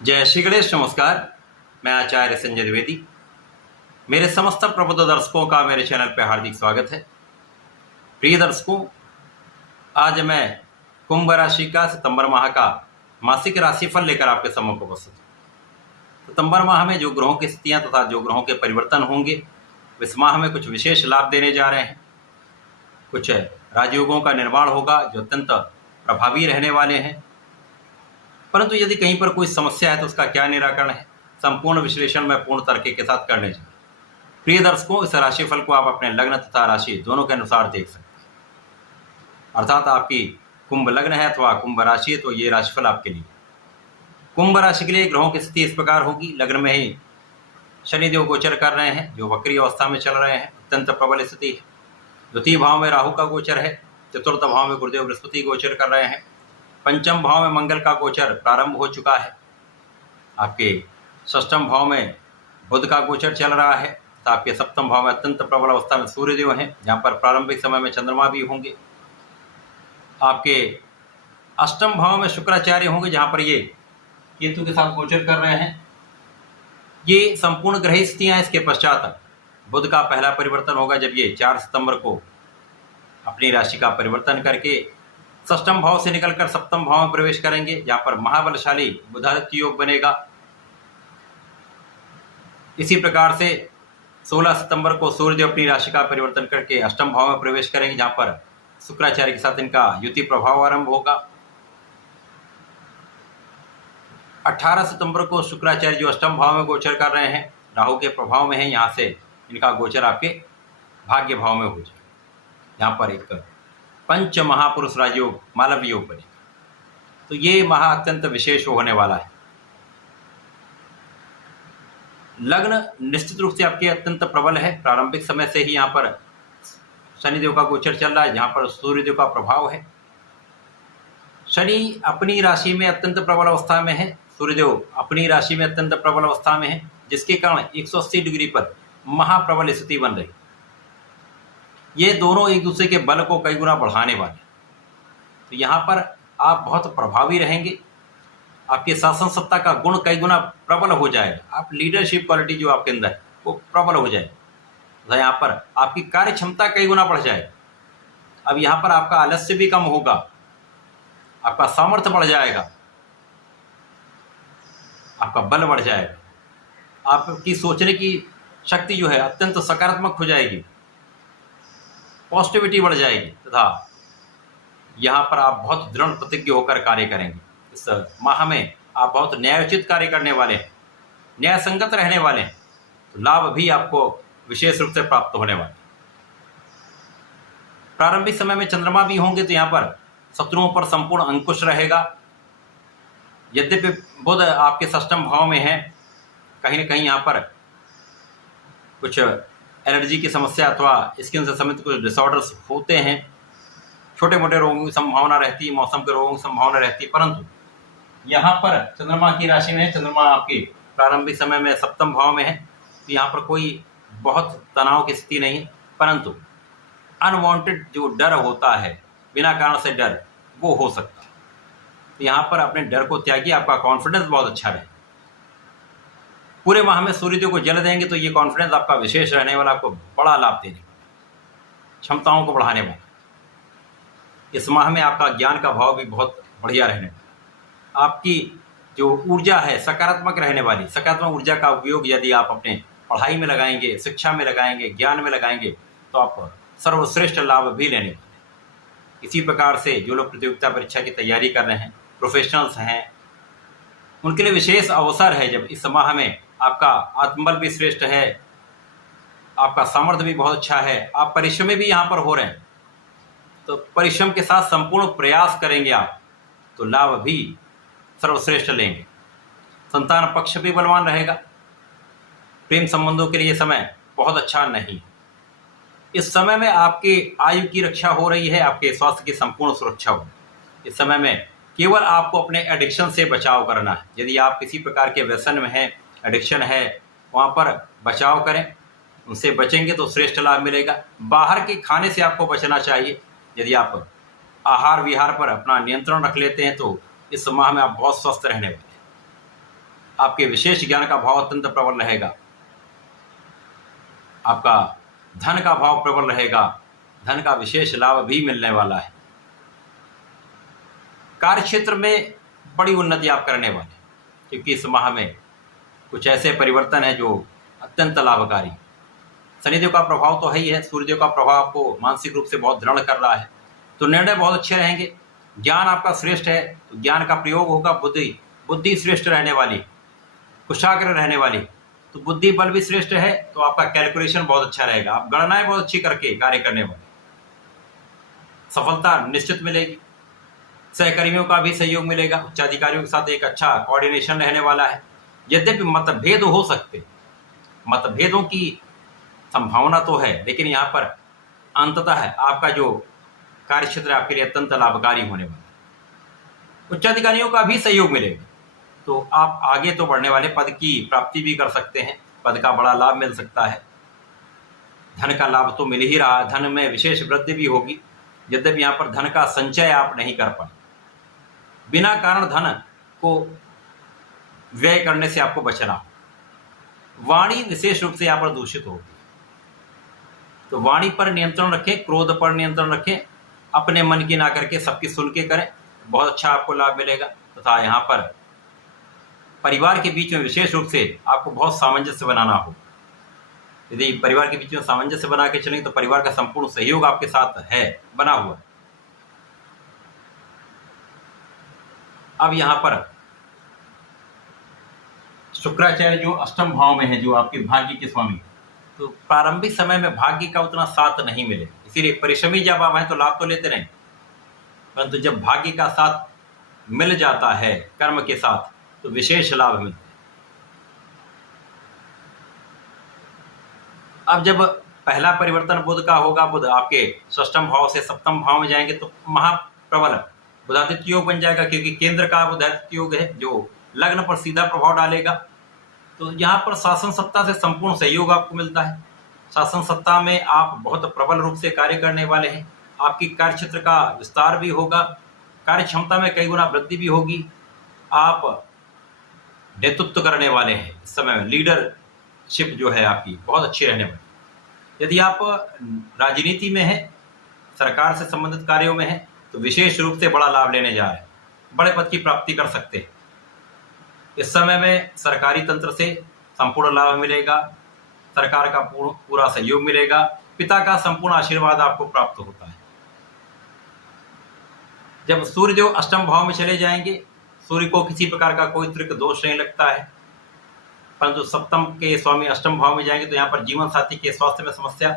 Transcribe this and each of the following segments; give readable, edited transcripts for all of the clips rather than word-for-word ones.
जय श्री गणेश। नमस्कार, मैं आचार्य संजय द्विवेदी। मेरे समस्त प्रबुद्ध दर्शकों का मेरे चैनल पर हार्दिक स्वागत है। प्रिय दर्शकों, आज मैं कुंभ राशि का सितंबर माह का मासिक राशिफल लेकर आपके सम्मुख उपस्थित हूँ। सितंबर माह में जो ग्रहों की स्थितियां तथा जो ग्रहों के परिवर्तन होंगे इस माह में कुछ विशेष लाभ देने जा रहे हैं। कुछ राजयोगों का निर्माण होगा जो अत्यंत प्रभावी रहने वाले हैं। परंतु यदि कहीं पर कोई समस्या है तो उसका क्या निराकरण है, संपूर्ण विश्लेषण में पूर्ण तर्क के साथ करने चाहिए। प्रिय दर्शकों, इस राशिफल को आप अपने लग्न तथा राशि दोनों के अनुसार देख सकते हैं। अर्थात आपकी कुंभ लग्न है अथवा कुंभ राशि है तो ये राशिफल आपके लिए। कुंभ राशि के लिए ग्रहों की स्थिति इस प्रकार होगी। लग्न में ही शनिदेव गोचर कर रहे हैं जो वक्री अवस्था में चल रहे हैं, अत्यंत प्रबल स्थिति है। द्वितीय भाव में राहु का गोचर है। चतुर्थ भाव में गुरुदेव बृहस्पति गोचर कर रहे हैं। पंचम भाव में मंगल का गोचर प्रारंभ हो चुका है। आपके षष्ठम भाव में बुध का गोचर चल रहा है। तो आपके सप्तम भाव में अत्यंत प्रबल अवस्था में सूर्यदेव हैं, जहाँ पर प्रारंभिक समय में चंद्रमा भी होंगे। आपके अष्टम भाव में शुक्राचार्य होंगे, जहाँ पर ये केतु के साथ गोचर कर रहे हैं। ये संपूर्ण ग्रह स्थितियाँ। इसके पश्चात बुध का पहला परिवर्तन होगा जब ये 4 सितंबर को अपनी राशि का परिवर्तन करके षष्ठम भाव से निकलकर सप्तम भाव में प्रवेश करेंगे, जहां पर महाबलशाली बुधादित्य योग बनेगा। इसी प्रकार से 16 सितंबर को सूर्यदेव अपनी राशि का परिवर्तन करके अष्टम भाव में प्रवेश करेंगे, जहां पर शुक्राचार्य के साथ इनका युति प्रभाव आरंभ होगा। 18 सितंबर को शुक्राचार्य जो अष्टम भाव में गोचर कर रहे हैं, राहु के प्रभाव में है, यहाँ से इनका गोचर आपके भाग्य भाव में हो जाए। यहाँ पर एक पंच महापुरुष राजयोग मालव योग बनेगा। तो ये माह अत्यंत विशेष होने वाला है। लग्न निश्चित रूप से आपके अत्यंत प्रबल है। प्रारंभिक समय से ही यहाँ पर शनिदेव का गोचर चल रहा है, जहाँ पर सूर्यदेव का प्रभाव है। शनि अपनी राशि में अत्यंत प्रबल अवस्था में है, सूर्यदेव अपनी राशि में अत्यंत प्रबल अवस्था में है, जिसके कारण 180 डिग्री पर महाप्रबल स्थिति बन रही। ये दोनों एक दूसरे के बल को कई गुना बढ़ाने वाले। तो यहाँ पर आप बहुत प्रभावी रहेंगे। आपके शासन सत्ता का गुण कई गुना प्रबल हो जाएगा। आप लीडरशिप क्वालिटी जो आपके अंदर है वो प्रबल हो जाएगी। तो यहाँ पर आपकी कार्य क्षमता कई गुना बढ़ जाएगी। अब यहाँ पर आपका आलस्य भी कम होगा, आपका सामर्थ्य बढ़ जाएगा, आपका बल बढ़ जाएगा, आपकी सोचने की शक्ति जो है अत्यंत सकारात्मक हो जाएगी, पॉजिटिविटी बढ़ जाएगी तथा यहाँ पर आप बहुत दृढ़ प्रतिज्ञ होकर कार्य करेंगे। इस माह में आप बहुत न्यायोचित कार्य करने वाले हैं, न्याय संगत रहने वाले हैं। तो लाभ भी आपको विशेष रूप से प्राप्त होने वाले। प्रारंभिक समय में चंद्रमा भी होंगे, तो यहाँ पर शत्रुओं पर संपूर्ण अंकुश रहेगा। यद्यपि बुध आपके षष्ठम भाव में है, कहीं न कहीं यहाँ पर कुछ एलर्जी की समस्या अथवा स्किन से संबंधित कुछ डिसऑर्डर्स होते हैं। छोटे मोटे रोगों की संभावना रहती है, मौसम के रोगों की संभावना रहती है। परंतु यहाँ पर चंद्रमा की राशि में है, चंद्रमा आपके प्रारंभिक समय में सप्तम भाव में है, तो यहाँ पर कोई बहुत तनाव की स्थिति नहीं है। परंतु अनवांटेड जो डर होता है, बिना कारण से डर, वो हो सकता है। तो यहाँ पर अपने डर को त्यागिए, आपका कॉन्फिडेंस बहुत अच्छा रहे। पूरे माह में सूर्यदेव को जल देंगे तो ये कॉन्फिडेंस आपका विशेष रहने वाला, आपको बड़ा लाभ देने वाला, क्षमताओं को बढ़ाने वाला। इस माह में आपका ज्ञान का भाव भी बहुत बढ़िया रहने वाला। आपकी जो ऊर्जा है सकारात्मक रहने वाली। सकारात्मक ऊर्जा का उपयोग यदि आप अपने पढ़ाई में लगाएंगे, शिक्षा में लगाएंगे, ज्ञान में लगाएंगे तो आप सर्वश्रेष्ठ लाभ भी लेने वाले। इसी प्रकार से जो लोग प्रतियोगिता परीक्षा की तैयारी कर रहे हैं, प्रोफेशनल्स हैं, उनके लिए विशेष अवसर है जब इस माह में आपका आत्मबल भी श्रेष्ठ है, आपका सामर्थ्य भी बहुत अच्छा है, आप परिश्रमी भी यहाँ पर हो रहे हैं। तो परिश्रम के साथ संपूर्ण प्रयास करेंगे आप तो लाभ भी सर्वश्रेष्ठ लेंगे। संतान पक्ष भी बलवान रहेगा। प्रेम संबंधों के लिए समय बहुत अच्छा नहीं। इस समय में आपकी आयु की रक्षा हो रही है, आपके स्वास्थ्य की संपूर्ण सुरक्षा हो। इस समय में केवल आपको अपने एडिक्शन से बचाव करना है। यदि आप किसी प्रकार के व्यसन में हैं, एडिक्शन है, वहाँ पर बचाव करें। उनसे बचेंगे तो श्रेष्ठ लाभ मिलेगा। बाहर के खाने से आपको बचना चाहिए। यदि आप आहार विहार पर अपना नियंत्रण रख लेते हैं तो इस माह में आप बहुत स्वस्थ रहने वाले हैं। आपके विशेष ज्ञान का भाव अत्यंत प्रबल रहेगा। आपका धन का भाव प्रबल रहेगा, धन का विशेष लाभ भी मिलने वाला है। कार्य क्षेत्र में बड़ी उन्नति आप करने वाले, क्योंकि इस माह में कुछ ऐसे परिवर्तन है जो अत्यंत लाभकारी। शनिदेव का प्रभाव तो है ही है, सूर्यदेव का प्रभाव आपको मानसिक रूप से बहुत दृढ़ कर रहा है, तो निर्णय बहुत अच्छे रहेंगे। ज्ञान आपका श्रेष्ठ है तो ज्ञान का प्रयोग होगा। बुद्धि श्रेष्ठ रहने वाली, कुशाग्र रहने वाली, तो बुद्धि बल भी श्रेष्ठ है, तो आपका कैलकुलेशन बहुत अच्छा रहेगा। आप गणनाएं बहुत अच्छी करके कार्य करने वाले, सफलता निश्चित मिलेगी। सहकर्मियों का भी सहयोग मिलेगा, उच्चाधिकारियों के साथ एक अच्छा कोऑर्डिनेशन रहने वाला है। यद्यपि मतभेद हो सकते, मतभेदों की संभावना तो है, लेकिन यहाँ पर अंततः आपका जो कार्य क्षेत्र आपके लिए अत्यंत लाभकारी होने वाला है। उच्चाधिकारियों का भी सहयोग मिलेगा, तो आप आगे तो बढ़ने वाले, पद की प्राप्ति भी कर सकते हैं, पद का बड़ा लाभ मिल सकता है। धन का लाभ तो मिल ही रहा है, धन में विशेष वृद्धि भी होगी। यद्यपि यहाँ पर धन का संचय आप नहीं कर पाए, बिना कारण धन को व्यय करने से आपको बचना। वाणी विशेष रूप से यहाँ पर दूषित होगी, तो वाणी पर नियंत्रण रखें, क्रोध पर नियंत्रण रखें, अपने मन की ना करके सबकी सुन के करें, बहुत अच्छा आपको लाभ मिलेगा। तथा यहाँ पर परिवार के बीच में विशेष रूप से आपको बहुत सामंजस्य बनाना हो। यदि परिवार के बीच में सामंजस्य बना के चलेंगे तो परिवार का संपूर्ण सहयोग आपके साथ है, बना हुआ। अब यहाँ पर शुक्राचार्य जो अष्टम भाव में है, जो आपके भाग्य के स्वामी, तो प्रारंभिक समय में भाग्य का उतना साथ नहीं मिले, इसीलिए परिश्रमी जब आप हैं तो लाभ तो लेते नहीं, परंतु जब भाग्य का साथ मिल जाता है कर्म के साथ तो विशेष लाभ मिलते हैं। अब जब पहला परिवर्तन बुध का होगा, बुध आपके षष्ठम भाव से सप्तम भाव में जाएंगे तो महाप्रबल बुधादित्य योग बन जाएगा, क्योंकि केंद्र का बुधादित्य योग है जो लग्न पर सीधा प्रभाव डालेगा। तो यहाँ पर शासन सत्ता से संपूर्ण सहयोग आपको मिलता है। शासन सत्ता में आप बहुत प्रबल रूप से कार्य करने वाले हैं, आपकी कार्य क्षेत्र का विस्तार भी होगा, कार्य क्षमता में कई गुना वृद्धि भी होगी। आप नेतृत्व करने वाले हैं, इस समय लीडरशिप जो है आपकी बहुत अच्छी रहने वाली। यदि आप राजनीति में हैं, सरकार से संबंधित कार्यों में हैं, तो विशेष रूप से बड़ा लाभ लेने जा रहे हैं, बड़े पद की प्राप्ति कर सकते हैं। इस समय में सरकारी तंत्र से संपूर्ण लाभ मिलेगा, सरकार का पूरा सहयोग मिलेगा, पिता का संपूर्ण आशीर्वाद आपको प्राप्त होता है। जब सूर्यदेव अष्टम भाव में चले जाएंगे, सूर्य को किसी प्रकार का कोई त्रिक दोष नहीं लगता है, परंतु सप्तम के स्वामी अष्टम भाव में जाएंगे तो यहाँ पर जीवन साथी के स्वास्थ्य में समस्या,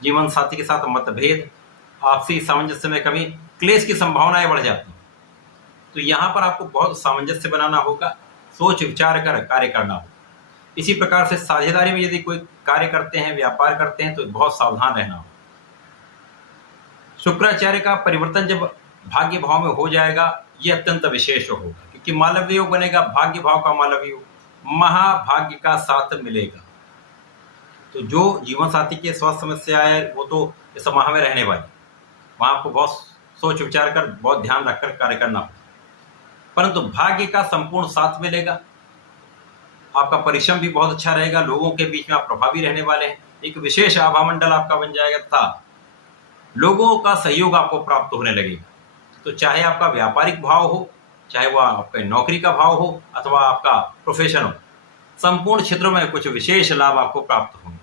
जीवन साथी के साथ मतभेद, आपसी सामंजस्य में कमी, क्लेश की संभावनाएं बढ़ जाती हैं। तो यहाँ पर आपको बहुत सामंजस्य बनाना होगा, सोच विचार कर कार्य करना होगा। इसी प्रकार से साझेदारी में यदि कोई कार्य करते हैं, व्यापार करते हैं, तो बहुत सावधान रहना होगा। शुक्राचार्य का परिवर्तन जब भाग्य भाव में हो जाएगा, ये अत्यंत विशेष होगा, क्योंकि मालव्य योग बनेगा, भाग्य भाव का मालव्य योग, महाभाग्य का साथ मिलेगा। तो जो जीवन साथी के स्वास्थ्य समस्या है वो तो इस माह में रहने वाली, वहां आपको बहुत सोच विचार कर, बहुत ध्यान रखकर कार्य करना होगा, परंतु भाग्य का संपूर्ण साथ मिलेगा। आपका परिश्रम भी बहुत अच्छा रहेगा, लोगों के बीच में आप प्रभावी रहने वाले हैं, एक विशेष आभामंडल आपका बन जाएगा तथा लोगों का सहयोग आपको प्राप्त होने लगेगा। तो चाहे आपका व्यापारिक भाव हो, चाहे वह आपके नौकरी का भाव हो अथवा आपका प्रोफेशन हो, संपूर्ण क्षेत्रों में कुछ विशेष लाभ आपको प्राप्त होंगे।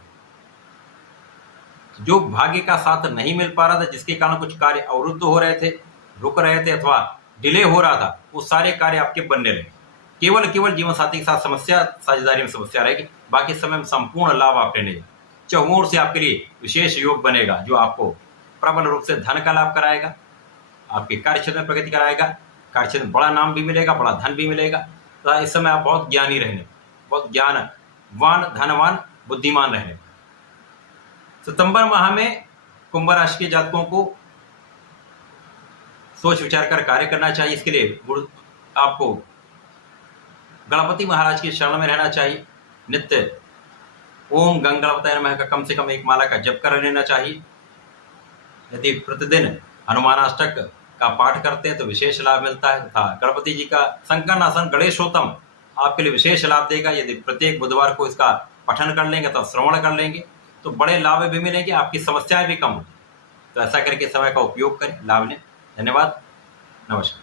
जो भाग्य का साथ नहीं मिल पा रहा था, जिसके कारण कुछ कार्य अवरुद्ध हो रहे थे, रुक रहे थे अथवा डिले हो रहा था, वो सारे कार्य आपके बनने लगे। केवल जीवन साथी के साथ समस्या, साझेदारी में समस्या रहेगी, बाकी समय में संपूर्ण लाभ आप लेने जाए। चहुओं से आपके लिए विशेष योग बनेगा जो आपको प्रबल रूप से धन का लाभ कराएगा, आपके कार्य क्षेत्र में प्रगति कराएगा, कार्य क्षेत्र में बड़ा नाम भी मिलेगा, बड़ा धन भी मिलेगा। तो इस समय आप बहुत ज्ञानी रहने, बहुत ज्ञानवान, धनवान, बुद्धिमान रहने। सितंबर माह में कुंभ राशि के जातकों को सोच विचार कर कार्य करना चाहिए। इसके लिए आपको गणपति महाराज की शरण में रहना चाहिए। नित्य ओम गंग गणपतये नमः का कम से कम एक माला का जप कर लेना चाहिए। यदि प्रतिदिन हनुमानाष्टक का पाठ करते हैं तो विशेष लाभ मिलता है। तथा गणपति जी का संकर्णासन गणेशोत्तम आपके लिए विशेष लाभ देगा। यदि प्रत्येक बुधवार को इसका पठन कर लेंगे तो श्रवण कर लेंगे तो बड़े लाभ भी मिलेंगे, आपकी समस्याएं भी कम होंगी। तो ऐसा करके समय का उपयोग करें, लाभ लें। धन्यवाद, नमस्कार।